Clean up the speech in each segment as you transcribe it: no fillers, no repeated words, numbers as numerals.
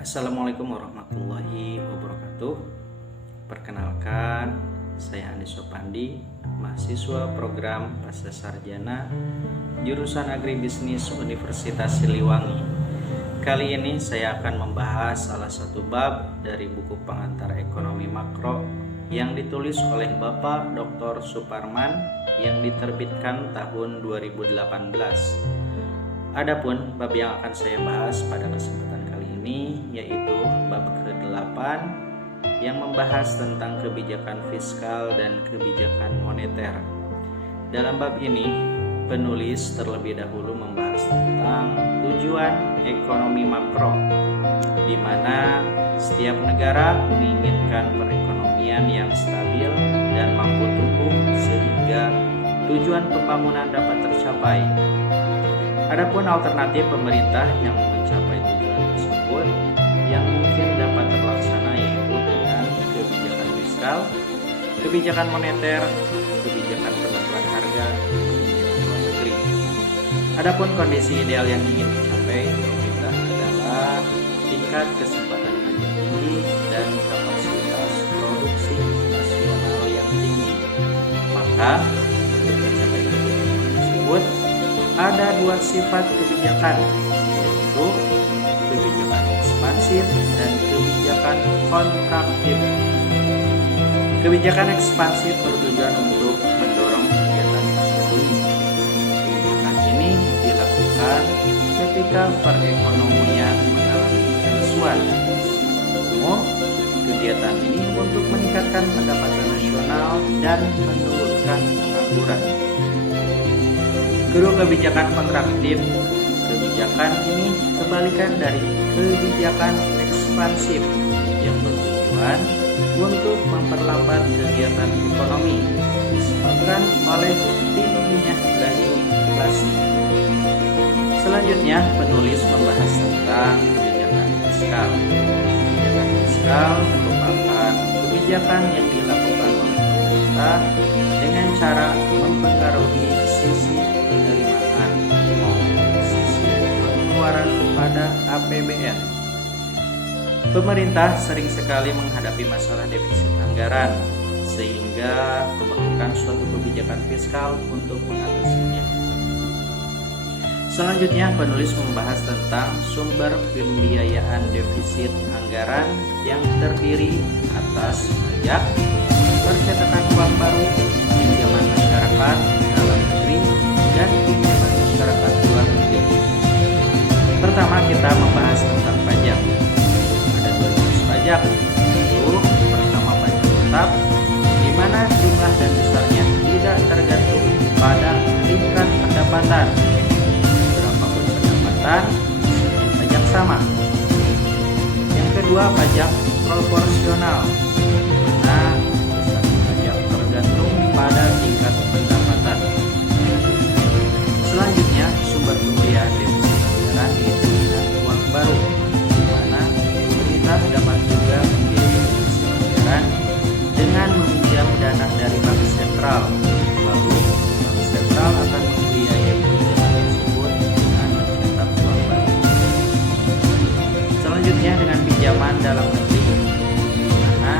Assalamualaikum warahmatullahi wabarakatuh. Perkenalkan, saya Andi Sopandi, mahasiswa program Pasca Sarjana jurusan Agribisnis Universitas Siliwangi. Kali ini saya akan membahas salah satu bab dari buku pengantar ekonomi makro yang ditulis oleh Bapak Dr. Suparman yang diterbitkan tahun 2018. Adapun bab yang akan saya bahas pada kesempatan kali ini yaitu bab ke-8 yang membahas tentang kebijakan fiskal dan kebijakan moneter. Dalam bab ini, penulis terlebih dahulu membahas tentang tujuan ekonomi makro, di mana setiap negara menginginkan perekonomian yang stabil dan mampu tumbuh sehingga tujuan pembangunan dapat tercapai. Adapun alternatif pemerintah yang mencapai tujuan tersebut yang mungkin dapat terlaksana yaitu dengan kebijakan fiskal, kebijakan moneter, kebijakan penentuan harga, kebijakan luar negeri. Adapun kondisi ideal yang ingin dicapai pemerintah adalah tingkat kesempatan kerja tinggi dan kapasitas produksi nasional yang tinggi. Maka untuk mencapai kebutuhan tersebut ada dua sifat kebijakan, yaitu kebijakan ekspansif dan kebijakan kontraktif. Kebijakan ekspansif bertujuan untuk mendorong kegiatan ekonomi. Kebijakan ini dilakukan ketika perekonomian mengalami kelesuan. Umum, kegiatan ini untuk meningkatkan pendapatan nasional dan menurunkan pengangguran. Kedua kebijakan kontraktif, kebijakan ini kebalikan dari kebijakan ekspansif yang bertujuan untuk memperlambat kegiatan ekonomi disebabkan oleh tingginya laju inflasi. Selanjutnya, penulis membahas tentang kebijakan fiskal. Kebijakan fiskal merupakan kebijakan yang dilakukan oleh pemerintah dengan cara mempengaruhi sisi penerimaan maupun sisi pengeluaran pada APBN. Pemerintah sering sekali menghadapi masalah defisit anggaran, sehingga memerlukan suatu kebijakan fiskal untuk mengatasinya. Selanjutnya, penulis membahas tentang sumber pembiayaan defisit anggaran yang terdiri atas pajak, percetakan uang baru, pinjaman masyarakat dalam negeri, dan pinjaman masyarakat luar negeri. Pertama, kita membahas tentang pajak. Ada dua jenis pajak, yaitu pertama pajak tetap, di mana jumlah dan besarnya tidak tergantung pada tingkat pendapatan. Berapapun pendapatan, pajak sama. Yang kedua, pajak proporsional, di mana pajak tergantung pada tingkat pendapatan. Selanjutnya, sumber pembiayaan defisit anggaran yaitu dengan uang baru, di mana pemerintah dapat juga membiayai defisit anggaran dengan meminjam dana dari bank sentral. Lalu, bank sentral akan membiayai pinjaman tersebut dengan mencetak uang baru. Selanjutnya, dengan pinjaman dalam negeri, di mana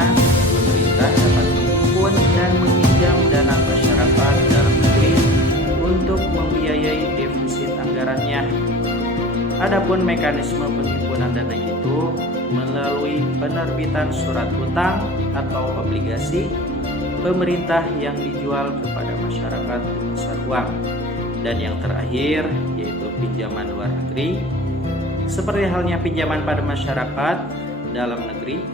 pemerintah dapat menghimpun dan meminjam dana masyarakat dalam negeri untuk membiayai defisit anggarannya. Adapun mekanisme penghimpunan dana itu melalui penerbitan surat utang atau obligasi pemerintah yang dijual kepada masyarakat di pasar uang. Dan yang terakhir yaitu pinjaman luar negeri. Seperti halnya pinjaman pada masyarakat dalam negeri,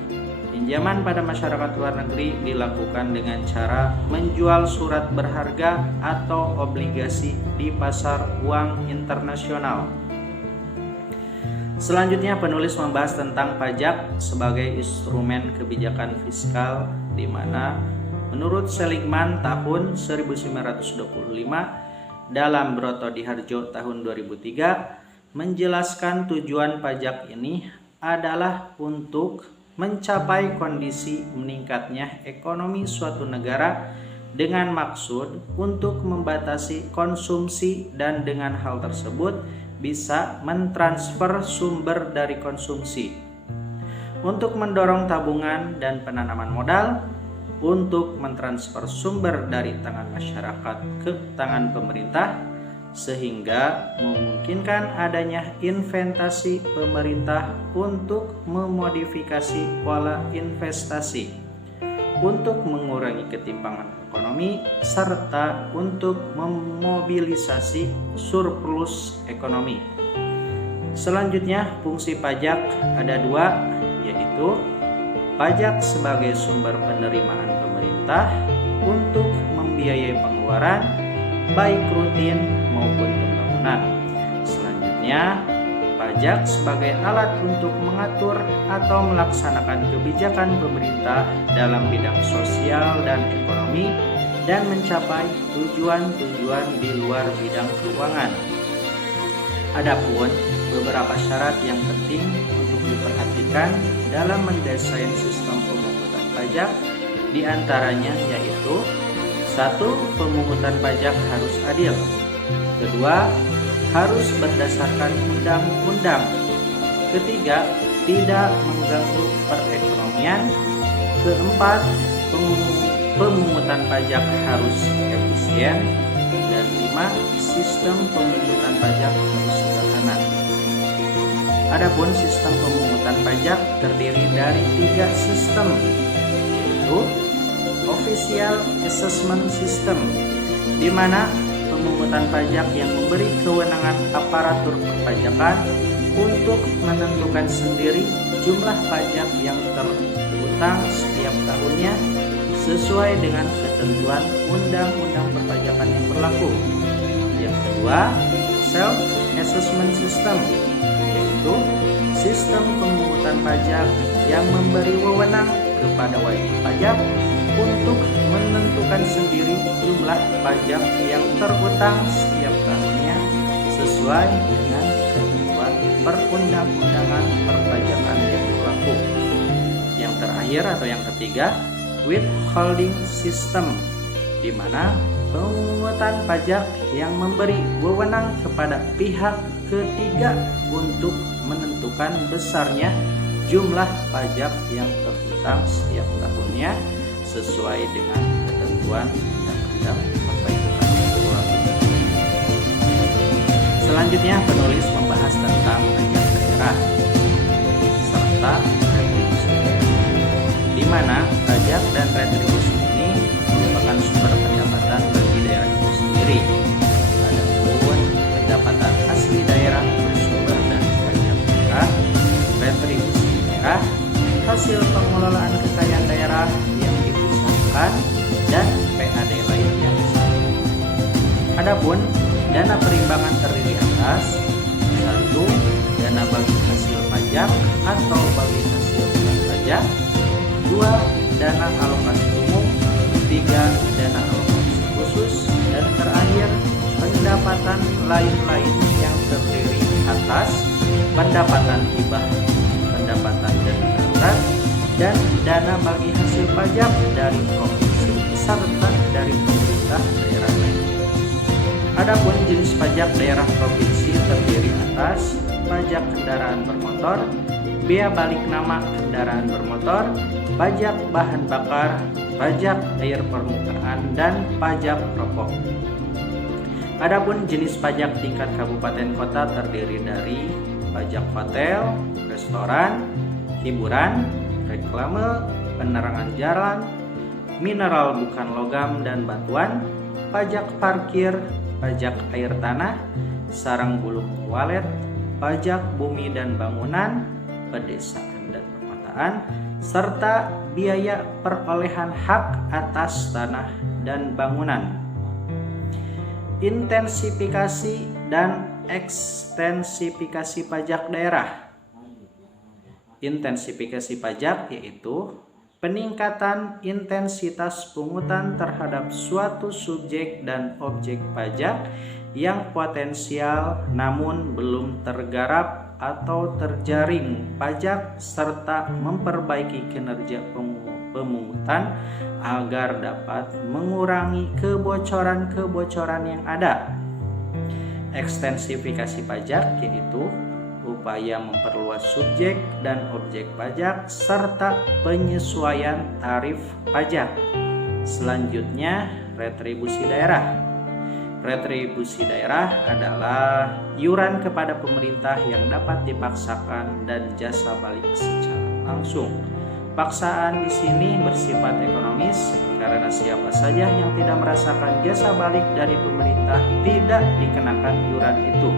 pinjaman pada masyarakat luar negeri dilakukan dengan cara menjual surat berharga atau obligasi di pasar uang internasional. Selanjutnya, penulis membahas tentang pajak sebagai instrumen kebijakan fiskal, di mana menurut Seligman tahun 1925 dalam Broto Diharjo tahun 2003 menjelaskan tujuan pajak ini adalah untuk mencapai kondisi meningkatnya ekonomi suatu negara dengan maksud untuk membatasi konsumsi dan dengan hal tersebut bisa mentransfer sumber dari konsumsi. untuk mendorong tabungan dan penanaman modal, untuk mentransfer sumber dari tangan masyarakat ke tangan pemerintah, sehingga memungkinkan adanya investasi pemerintah untuk memodifikasi pola investasi, untuk mengurangi ketimpangan ekonomi, serta untuk memobilisasi surplus ekonomi. Selanjutnya, fungsi pajak ada dua, yaitu pajak sebagai sumber penerimaan pemerintah untuk membiayai pengeluaran baik rutin maupun pembangunan. Selanjutnya, pajak sebagai alat untuk mengatur atau melaksanakan kebijakan pemerintah dalam bidang sosial dan ekonomi dan mencapai tujuan-tujuan di luar bidang keuangan. Adapun beberapa syarat yang penting untuk diperhatikan dalam mendesain sistem pemungutan pajak diantaranya yaitu: 1. Pemungutan pajak harus adil. 2. Harus berdasarkan undang-undang. 3. Tidak mengganggu perekonomian. 4. Pemungutan pajak harus efisien. Dan 5. Sistem pemungutan pajak harus sederhana. Adapun sistem pemungutan pajak terdiri dari 3 sistem, yaitu Official Assessment System, di mana pemungutan pajak yang memberi kewenangan aparatur perpajakan untuk menentukan sendiri jumlah pajak yang terutang setiap tahunnya sesuai dengan ketentuan undang-undang perpajakan yang berlaku. Yang kedua, Self Assessment System, yaitu sistem pemungutan pajak yang memberi wewenang kepada wajib pajak untuk menentukan sendiri jumlah pajak yang terutang setiap tahunnya sesuai dengan ketentuan perundang-undangan perpajakan yang berlaku. Yang terakhir atau yang ketiga, Withholding System, di mana pemungutan pajak yang memberi wewenang kepada pihak ketiga untuk menentukan besarnya jumlah pajak yang terutang setiap tahunnya sesuai dengan ketentuan undang-undang perpajakan yang berlaku. Selanjutnya, penulis membahas tentang pajak daerah serta retribusi, di mana pajak dan retribusi ini merupakan sumber pendapatan bagi daerah itu sendiri. Adapun pendapatan asli daerah bersumber dari pajak daerah, retribusi daerah, hasil pengelolaan kekayaan daerah yang dipisahkan, dan PAD lainnya. Adapun dana perimbangan terdiri atas: 1. Dana bagi hasil pajak atau bagi hasil bukan pajak. 2. Dana alokasi umum. 3. Dana alokasi khusus. Dan terakhir, pendapatan lain-lain yang terdiri atas pendapatan hibah, pendapatan dana darurat, dan dana bagi hasil pajak dari provinsi serta dari pemerintah daerah lain. Adapun jenis pajak daerah provinsi terdiri atas pajak kendaraan bermotor, bea balik nama kendaraan bermotor, pajak bahan bakar, pajak air permukaan, dan pajak rokok. Adapun jenis pajak tingkat kabupaten kota terdiri dari pajak hotel, restoran, hiburan, reklame, penerangan jalan, mineral bukan logam dan batuan, pajak parkir, pajak air tanah, sarang bulung walet, pajak bumi dan bangunan, pedesaan dan perkotaan, serta biaya perolehan hak atas tanah dan bangunan. Intensifikasi dan ekstensifikasi pajak daerah. Intensifikasi pajak yaitu peningkatan intensitas pungutan terhadap suatu subjek dan objek pajak yang potensial namun belum tergarap atau terjaring pajak, serta memperbaiki kinerja pemungutan agar dapat mengurangi kebocoran-kebocoran yang ada. Ekstensifikasi pajak yaitu berupaya memperluas subjek dan objek pajak serta penyesuaian tarif pajak. Selanjutnya, retribusi daerah. Retribusi daerah adalah iuran kepada pemerintah yang dapat dipaksakan dan jasa balik secara langsung. Paksaan di sini bersifat ekonomis karena siapa saja yang tidak merasakan jasa balik dari pemerintah tidak dikenakan iuran itu.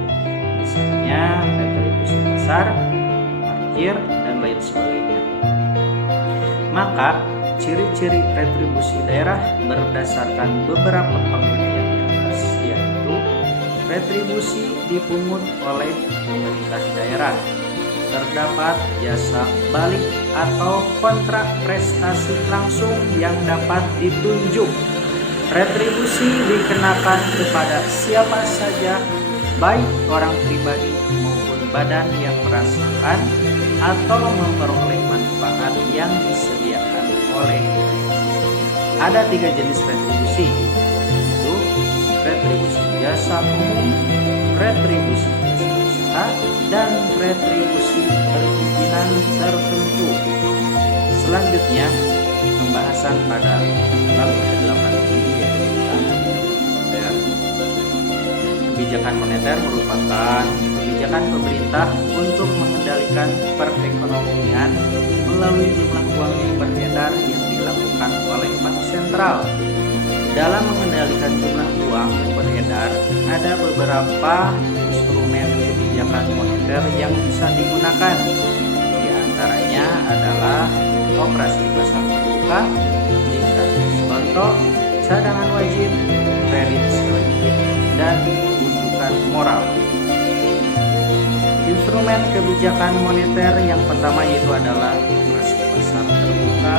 Misalnya retribusi pasar, parkir, dan lain sebagainya. Maka ciri-ciri retribusi daerah berdasarkan beberapa pengertian di atas, yaitu retribusi dipungut oleh pemerintah daerah. Terdapat jasa balik atau kontrak prestasi langsung yang dapat ditunjuk. Retribusi dikenakan kepada siapa saja, baik orang pribadi maupun badan yang merasakan atau memperoleh manfaat yang disediakan oleh. Ada 3 jenis retribusi, yaitu retribusi jasa umum, retribusi jasa usaha, dan retribusi perizinan tertentu. Selanjutnya, pembahasan pada bab ke-8 ini yaitu tentang moneter. Kebijakan moneter merupakan kebijakan pemerintah untuk mengendalikan perekonomian melalui jumlah uang yang beredar yang dilakukan oleh bank sentral. Dalam mengendalikan jumlah uang yang beredar, ada beberapa instrumen kebijakan moneter yang bisa digunakan. Di antaranya adalah operasi pasar terbuka, tingkat diskonto, cadangan wajib, kredit selektif, dan bujukan moral. Instrumen kebijakan moneter yang pertama yaitu adalah operasi pasar terbuka,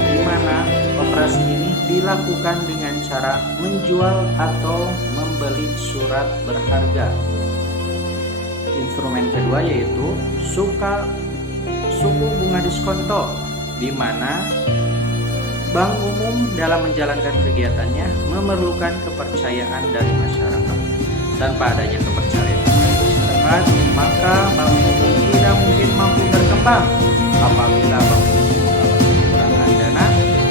di mana operasi ini dilakukan dengan cara menjual atau membeli surat berharga. Instrumen kedua yaitu suku bunga diskonto, di mana bank umum dalam menjalankan kegiatannya memerlukan kepercayaan dari masyarakat. Tanpa adanya kepercayaan dari masyarakat, maka bank umum tidak mungkin mampu berkembang. Apabila bank umum kekurangan dana,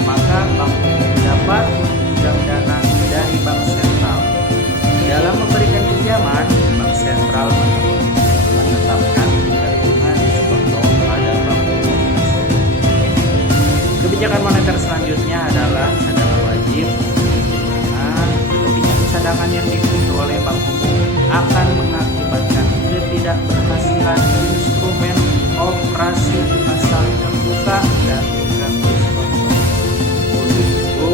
maka bank umum dapat meminjam dana dari bank sentral. Dalam memberikan pinjaman, bank sentral menetapkan tingkat bunga diskonto pada bank umum. Kebijakan moneter selanjutnya adalah cadangan wajib, di mana kelebihan cadangan yang dimiliki oleh bank umum akan mengakibatkan ketidakberhasilan instrumen operasi pasar terbuka dan tingkat diskonto. Untuk itu,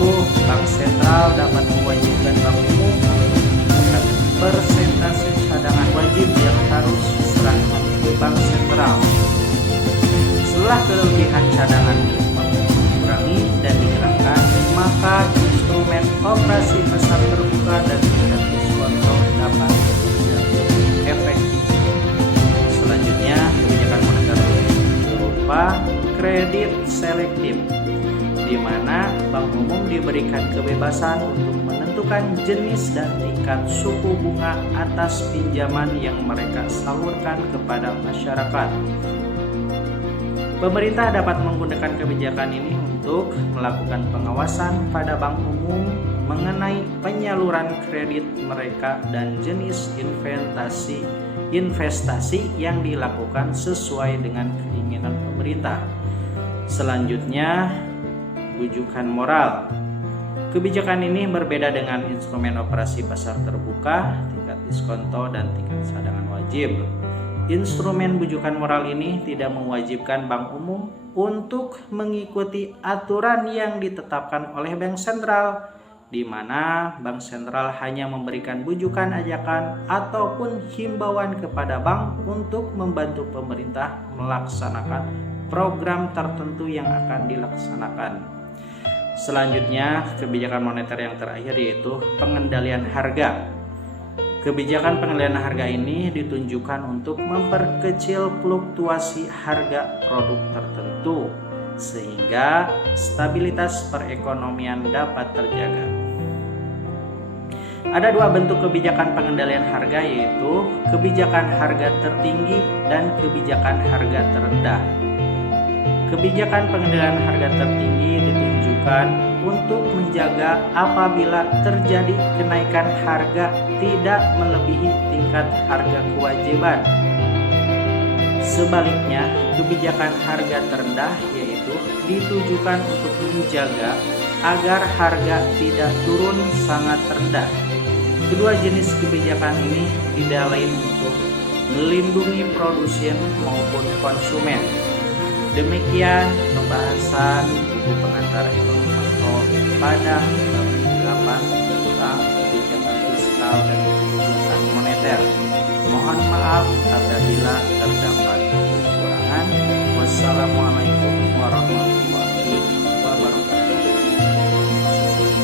bank sentral dapat mewajibkan bank umum menetapkan persentase cadangan wajib yang harus diserahkan ke bank sentral. Setelah kelebihan cadangan dikurangi dan dihilangkan, maka instrumen operasi pasar terbuka dan tingkat diskonto dapat bekerja efektif. Selanjutnya, kebijakan moneter berupa kredit selektif, di mana bank umum diberikan kebebasan untuk menentukan jenis dan tingkat suku bunga atas pinjaman yang mereka salurkan kepada masyarakat. Pemerintah dapat menggunakan kebijakan ini untuk melakukan pengawasan pada bank umum mengenai penyaluran kredit mereka dan jenis investasi yang dilakukan sesuai dengan keinginan pemerintah. Selanjutnya, bujukan moral. Kebijakan ini berbeda dengan instrumen operasi pasar terbuka, tingkat diskonto, dan tingkat cadangan wajib. Instrumen bujukan moral ini tidak mewajibkan bank umum untuk mengikuti aturan yang ditetapkan oleh bank sentral, di mana bank sentral hanya memberikan bujukan ajakan ataupun himbauan kepada bank untuk membantu pemerintah melaksanakan program tertentu yang akan dilaksanakan. Selanjutnya, kebijakan moneter yang terakhir yaitu pengendalian harga. Kebijakan pengendalian harga ini ditunjukkan untuk memperkecil fluktuasi harga produk tertentu sehingga stabilitas perekonomian dapat terjaga. Ada 2 bentuk kebijakan pengendalian harga yaitu kebijakan harga tertinggi dan kebijakan harga terendah. Kebijakan pengendalian harga tertinggi ditunjukkan untuk menjaga apabila terjadi kenaikan harga tidak melebihi tingkat harga kewajiban. Sebaliknya, kebijakan harga terendah yaitu ditujukan untuk menjaga agar harga tidak turun sangat rendah. Kedua jenis kebijakan ini tidak lain untuk melindungi produsen maupun konsumen. Demikian pembahasan buku pengantar ekonomi makro pada